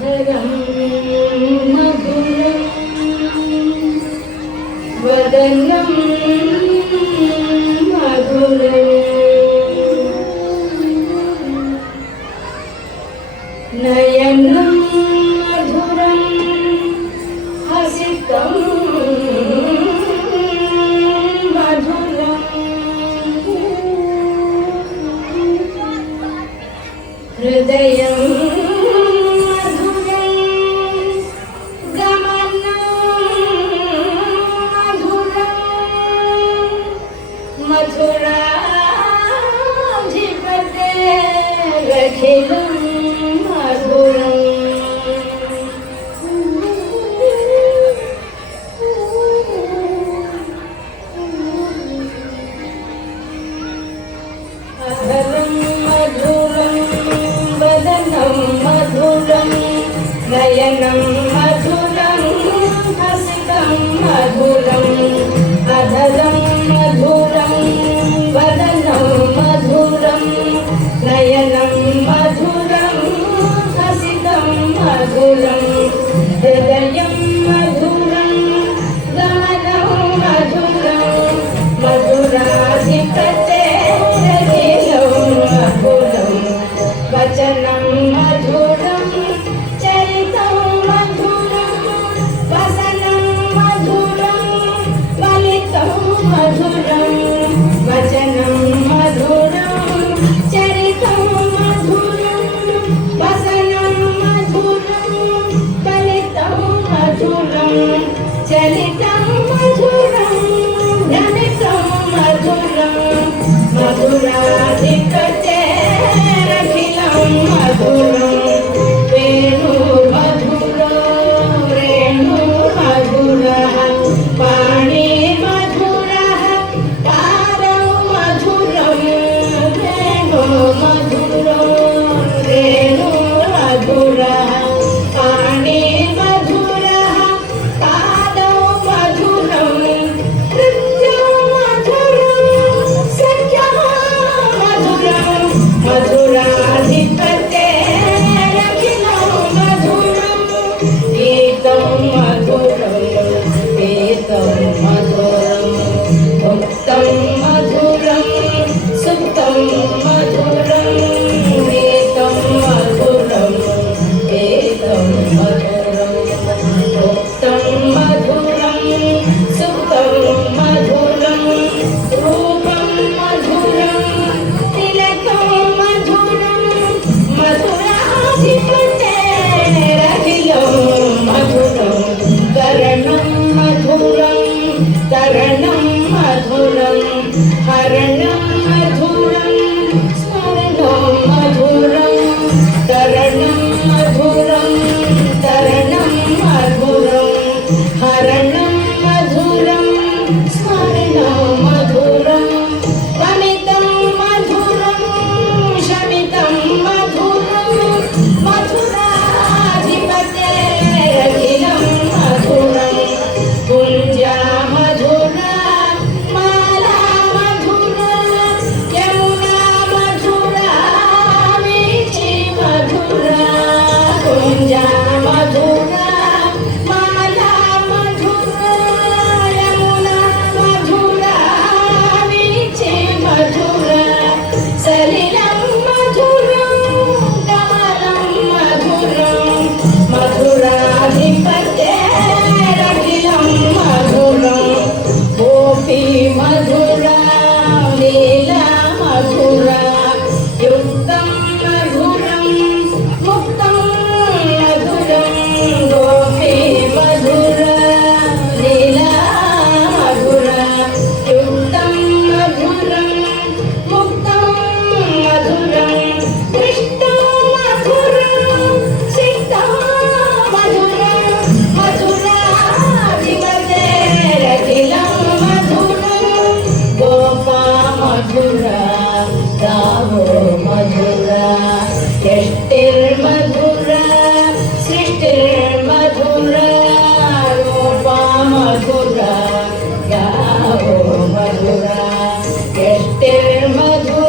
अधरं मधुरं वदनं मधुरं नयनं मधुरं हसितं मधुरं हृदयं मधुराधिपतेरखिलं मधुरम् अधरं मधुरं वदनं मधुरं नयनं मधुरं हसितं मधुरम् अधरं मधुरं वदनं मधुरं नयनं मधुरं हसितं मधुरं हृदयं मधुरं गमनं मधुरं मधुराधिपतेरखिलं मधुरं वचनं मधुरं चरितं मधुरं वसनं मधुरं वलितं मधुरं वचनं मधुरं चरितं मधुरं वसनं मधुरं वलितं मधुरं चलितं मधुरं ध्वनितं मधुरं मधुराधिपतेरखिलं मधुरं वेणुर्मधुरो रेणुर्मधुरः पाणिर्मधुरः पादौ मधुरं वेणुर्मधुरो रेणुर्मधुरः पाणिर्मधुरः पादौ मधुरं नृत्यं मधुरं सख्यं मधुरं मधुराधिपतेरखिलं मधुरं गीतं मधुरं गीतं मधुरं भुक्तं मधुरं सुप्तं मधुरं गीतं मधुरं गीतं मधुरं भुक्तं मधुरं सुप्तं मधुरं रूपं मधुरं तिलकं मधुरं मधुराधिपतेरखिलं मधुरं करणं मधुरं तरणं मधुरं हरणं मधुरं स्मरणं मधुरं तरणं मधुरं तरणं मधुरं हरणं मधुरं स्मरणं मधुरं वमितं मधुरं शमितं मधुरं मधुराधिपतेरखिलं मधुरं कुञ्जा मधुरा माला मधुरा यमुना मधुरा वीची मधुरा कुञ्जा मधुरा माला मधुरा यमुना मधुरा वीची मधुरा सलिलं मधुरं कमलं मधुरं मधुराधिपतेरखिलं मधुरं गोपी मधुरा लीला मधुरा युक्तं मधुरं मुक्तं मधुरं गोपी मधुरा लीला मधुरा युक्तं मधुरं मुक्तं मधुरं कृष्णं मधुरं सिक्तं मधुरं मधुराधिपतेरखिलं मधुरं गोपा मधुरा गावो मधुरा यष्टिर्मधुरा सृष्टिर्मधुरा रूपा मधुरा गावो मधुरा यष्टिर्मधुरा